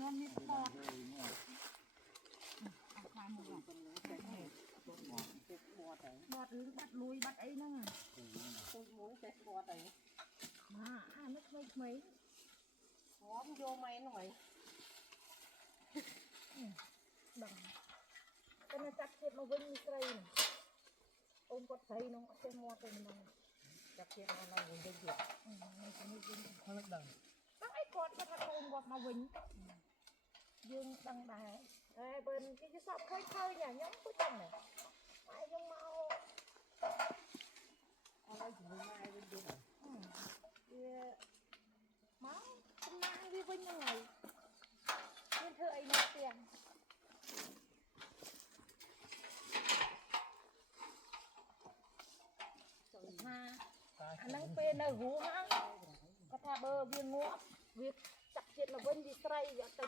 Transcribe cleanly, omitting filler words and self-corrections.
นอนมีปอดขาหมูบอดหรือบัดลุยบัดไอ้นั่งตัวหมูเจ็บบอดไอ้มานึกไม่หอมโยไหมหน่อยดังก็น่าจับเก็บมาวิ่งไกลอมกดใส่น้องเต็มหมดเลยน้องจับเก็บมาเราวิ่งได้เยอะไม่ใช่ไม่วิ่งเขาเลิกดังต้องไอ้กดก็ถ้าอมกดมาวิ่งยืนดังได้เบิ้ลที่จะสอบค่อยๆอย่างนี้ก็จังเลยไอ้ยังมาเอาอะไรถึงไม่ไอ้เป็นดีหน่อยมาทำงานวิ่งยังไงเงินเธอไอ้นักเตียงมาอันนั้นเป็นหูฮะก็ถ้าเบอร์เวียงงัวเวียจับเจ็ดเราเว้นดีไตรอยากเต็ม